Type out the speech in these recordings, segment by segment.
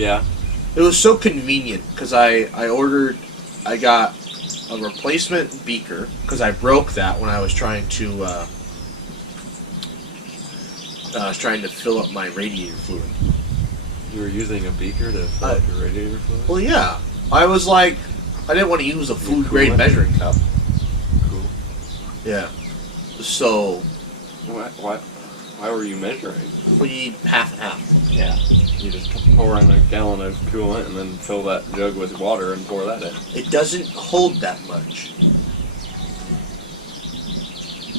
Yeah. It was so convenient because I got a replacement beaker because I broke that when I was trying to fill up my radiator fluid. You were using a beaker to fill up your radiator fluid? Well, yeah. I was like, I didn't want to use a food grade measuring cup. Cool. Yeah. So. Why were you measuring? Well, you need half and half. Yeah. You just pour in a gallon of coolant and then fill that jug with water and pour that in. It doesn't hold that much.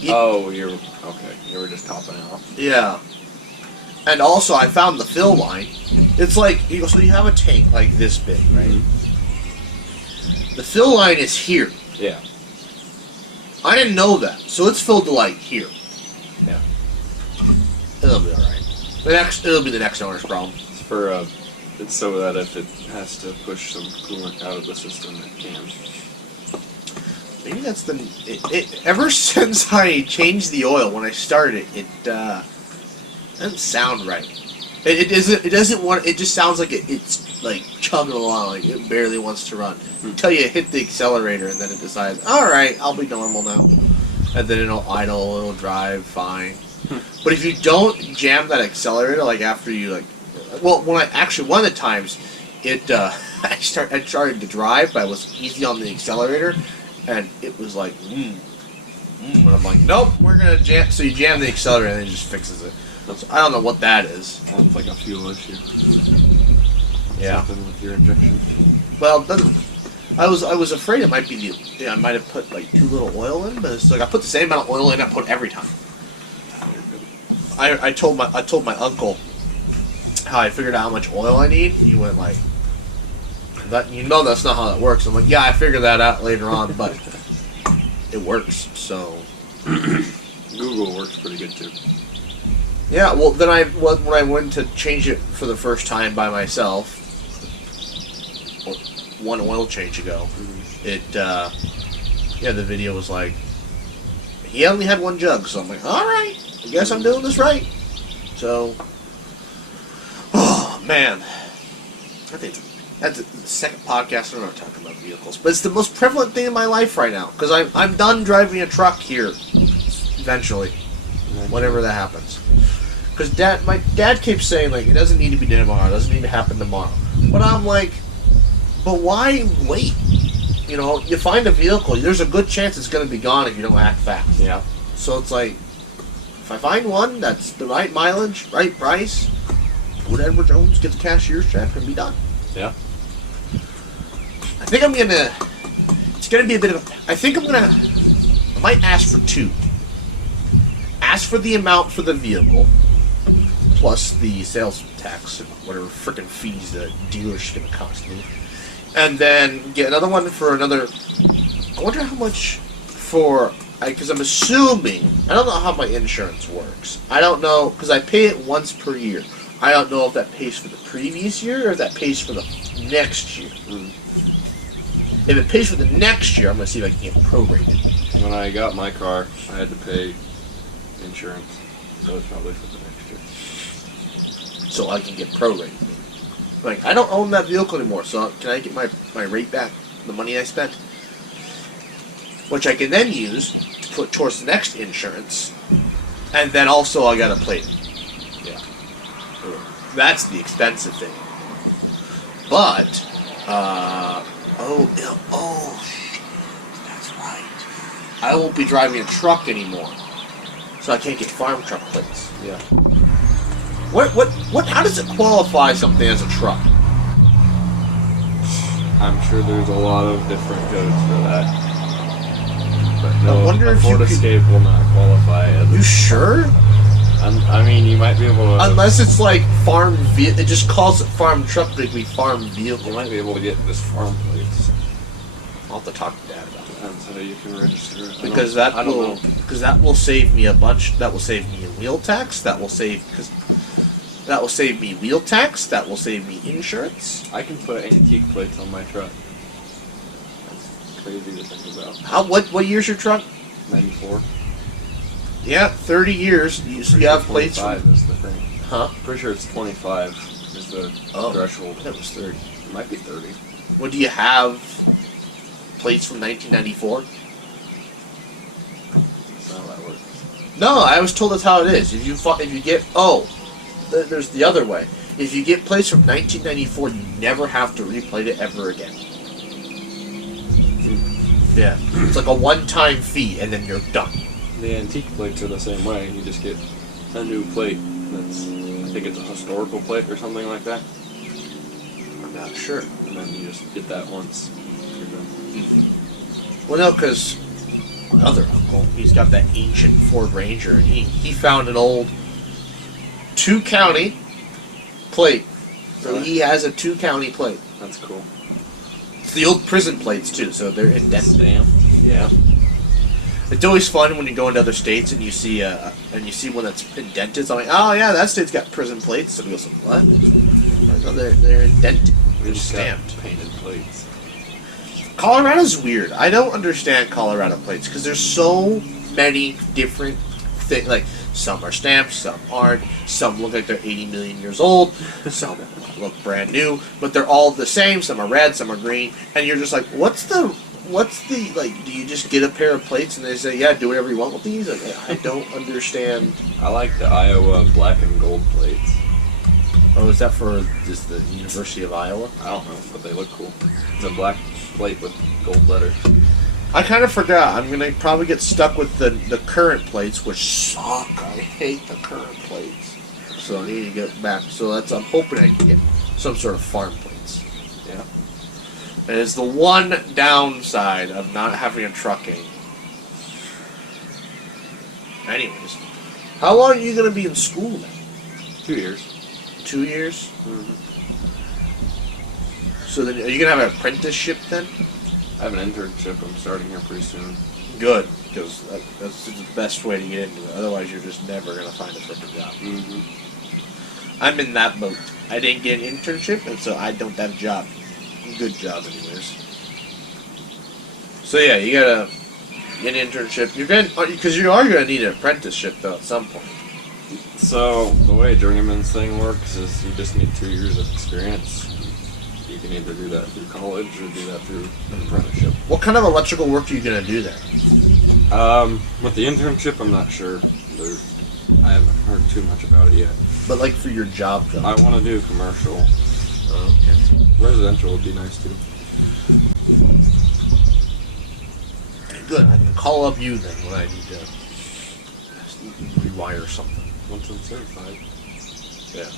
Okay. You were just topping out. Yeah. And also, I found the fill line. It's like, so you have a tank like this big, right? Mm-hmm. The fill line is here. Yeah. I didn't know that. So it's filled to like here. Yeah. It'll be alright. It'll be the next owner's problem. It's so that if it has to push some coolant out of the system, it can. Maybe that's ever since I changed the oil when I started it, doesn't sound right. It just sounds like it's like chugging along, like it barely wants to run. Until you hit the accelerator and then it decides, alright, I'll be normal now. And then it'll idle, it'll drive fine. But if you don't jam that accelerator, like after you one of the times, I started to drive, but I was easy on the accelerator, and it was like, But I'm like, nope, we're gonna jam. So you jam the accelerator, and it just fixes it. So I don't know what that is. Sounds like a fuel issue. Yeah. Something with your injection. Well, I was afraid it might be I might have put like too little oil in, but it's like I put the same amount of oil in I put every time. I told my uncle how I figured out how much oil I need. He went like, "That that's not how that works." I'm like, "Yeah, I figured that out later on, but it works." So Google works pretty good too. Yeah. Well, then when I went to change it for the first time by myself, one oil change ago, the video was like, he only had one jug, so I'm like, all right. I guess I'm doing this right. So, oh man, I think that's the second podcast I'm not talking about vehicles, but it's the most prevalent thing in my life right now because I'm done driving a truck here. Eventually, whenever that happens, because my dad keeps saying like it doesn't need to be done tomorrow, it doesn't need to happen tomorrow, but I'm like, but why wait? You find a vehicle, there's a good chance it's going to be gone if you don't act fast. Yeah. So it's like, if I find one that's the right mileage, right price, put Edward Jones, get the cashier's check, and be done. Yeah. I think it's gonna be a bit of I might ask for two. Ask for the amount for the vehicle, plus the sales tax, and whatever frickin' fees the dealer's gonna cost me. And then get another one for another, I wonder how much for, because I'm assuming, I don't know how my insurance works. I don't know, because I pay it once per year. I don't know if that pays for the previous year or if that pays for the next year. If it pays for the next year, I'm going to see if I can get prorated. When I got my car, I had to pay insurance, so it's probably for the next year. So I can get prorated. Like, I don't own that vehicle anymore, so can I get my rate back, the money I spent? Which I can then use to put towards the next insurance, and then also I got to plate it. Yeah. That's the expensive thing. But, that's right. I won't be driving a truck anymore, so I can't get farm truck plates. Yeah. How does it qualify something as a truck? I'm sure there's a lot of different codes for that. But no, I wonder if Ford Escape will not qualify as You sure? I mean, you might be able to... Unless it's like farm vehicle. It just calls it farm truck, but it could be farm vehicle. You might be able to get this farm plates. I'll have to talk to Dad about it. Depends how you can register it. Because that will save me a bunch. That will save me wheel tax. That will save me wheel tax. That will save me insurance. I can put antique plates on my truck. That's crazy to think about. What year's your truck? 94. Yeah, 30 years. You have plates. 25 is the thing. Huh? Pretty sure it's 25 is the Oh, threshold. that was 30. It might be 30. Well, do you have plates from 1994? That's not how that works. No, I was told that's how it is. If you get there's the other way. If you get plates from 1994, you never have to replate it ever again. Yeah, it's like a one-time fee, and then you're done. The antique plates are the same way. You just get a new plate. I think it's a historical plate or something like that. I'm not sure. And then you just get that once. You're done. Well, no, because my other uncle, he's got that ancient Ford Ranger, and he found an old 2-county plate. So Really? he has a 2-county plate. That's cool. It's the old prison plates, too, so they're indented. Stamp. Yeah. It's always fun when you go into other states and you see one that's indented. So I'm like, oh yeah, that state's got prison plates. So we go, what? I'm like, oh, they're indented. We They're just stamped. got painted plates. Colorado's weird. I don't understand Colorado plates because there's so many different things. Like, some are stamped, some aren't. Some look like they're 80 million years old. Some look brand new, but they're all the same. Some are red, some are green, and you're just like, what's the like? Do you just get a pair of plates and they say, yeah, do whatever you want with these? Like, I don't understand. I like the Iowa black and gold plates. Oh, is that for just the University of Iowa? I don't know, but they look cool. It's a black plate with gold letters. I kind of forgot. I'm gonna probably get stuck with the current plates, which suck. I hate the current plates. So I need to get back. So I'm hoping I can get some sort of farm plates. Yeah. It is the one downside of not having a trucking. Anyways, how long are you gonna be in school then? 2 years. 2 years? Mm-hmm. So then, are you gonna have an apprenticeship then? I have an internship. I'm starting here pretty soon. Good, because that's the best way to get into it. Otherwise, you're just never gonna find a freaking job. Mm-hmm. I'm in that boat. I didn't get an internship, and so I don't have a job. Good job, anyways. So yeah, you gotta get an internship. Because you are gonna need an apprenticeship though at some point. So the way journeyman's thing works is you just need 2 years of experience. You can either do that through college or do that through an apprenticeship. What kind of electrical work are you gonna do there? With the internship, I'm not sure. I haven't heard too much about it yet. But like for your job though. I want to do commercial. Oh, okay. Residential would be nice too. Good. I can call up you then when I need to rewire something. Once I'm certified. Yeah.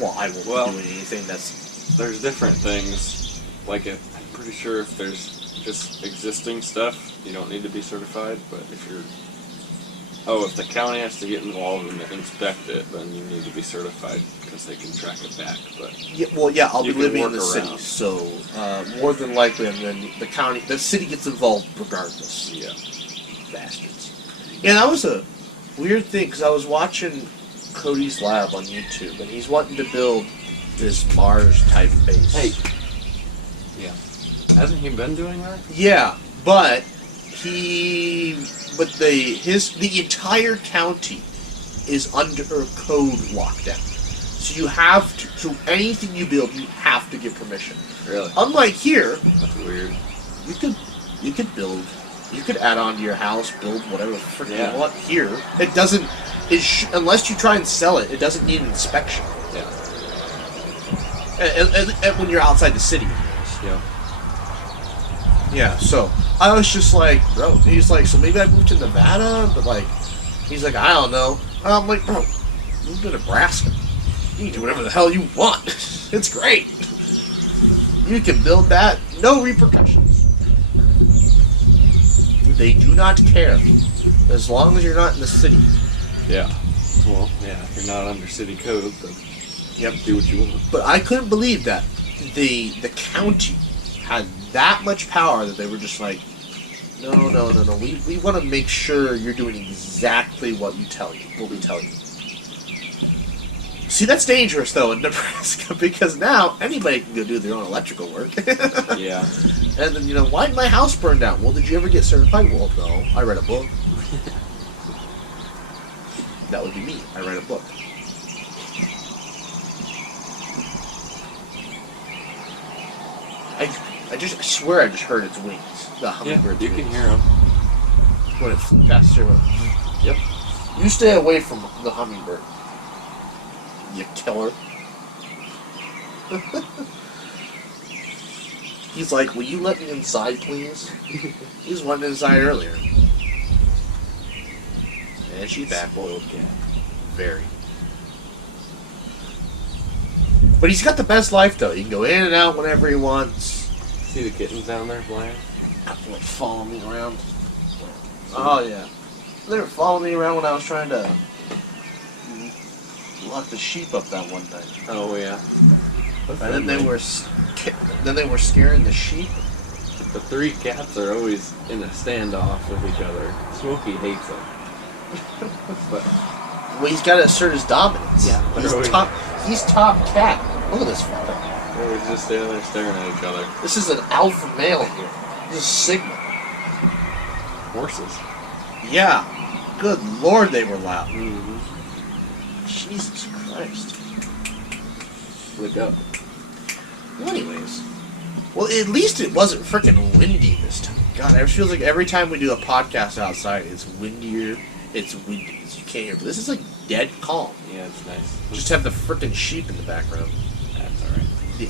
Well, I won't Well, be doing anything that's... There's different things. Like I'm pretty sure if there's just existing stuff, you don't need to be certified. But if the county has to get involved and inspect it, then you need to be certified because they can track it back. But yeah, I'll be you can living in work the city, around. so more than likely, and then the city gets involved regardless. Yeah. Bastards. Yeah, that was a weird thing because I was watching Cody's Lab on YouTube, and he's wanting to build this Mars type base. Hey. Yeah. Hasn't he been doing that? Yeah, but the entire county is under code lockdown. So you have to, so anything you build, you have to get permission. Really? Unlike here, That's weird. you could build, you could add on to your house, build whatever the frick Yeah. you want. Here, it doesn't, unless you try and sell it, it doesn't need an inspection. Yeah. And when you're outside the city. Yeah. Yeah, so I was just like, bro, he's like, so maybe I moved to Nevada, but like, he's like, I don't know. And I'm like, bro, move to Nebraska. You can do whatever the hell you want. It's great. You can build that, no repercussions. They do not care. As long as you're not in the city. Yeah. Well, yeah, if you're not under city code, then Yep. do what you want. But I couldn't believe that the county had that much power that they were just like, no. We want to make sure you're doing exactly what we tell you. See, that's dangerous though in Nebraska because now anybody can go do their own electrical work. Yeah. And then why did my house burn down? Well, did you ever get certified? Well, no. I read a book. That would be me. I read a book. I swear I just heard its wings. The Yeah, hummingbird's you wings. can hear them. When it flew past through it. Yep. You stay away from the hummingbird. You killer. He's like, will you let me inside, please? He was wanting inside earlier. And she's back. Spoiled cat. Very. But he's got the best life, though. He can go in and out whenever he wants. See the kittens down there playing? Like, follow me around. Oh, yeah. They were following me around when I was trying to lock the sheep up that one night. Oh, yeah. And then they were scaring the sheep. The three cats are always in a standoff with each other. Smokey hates them. But Well, he's got to assert his dominance. Yeah, He's top cat. Look at this fucker. they're always just standing there staring at each other. This is an alpha male here. This is Sigma. Horses. Yeah. Good lord, they were loud. Mm-hmm. Jesus Christ. Look up. Well, anyways. Well, at least it wasn't freaking windy this time. God, it feels like every time we do a podcast outside, it's windier. It's windy. You can't hear. But this is like dead calm. Yeah, it's nice. Just have the freaking sheep in the background. That's alright. The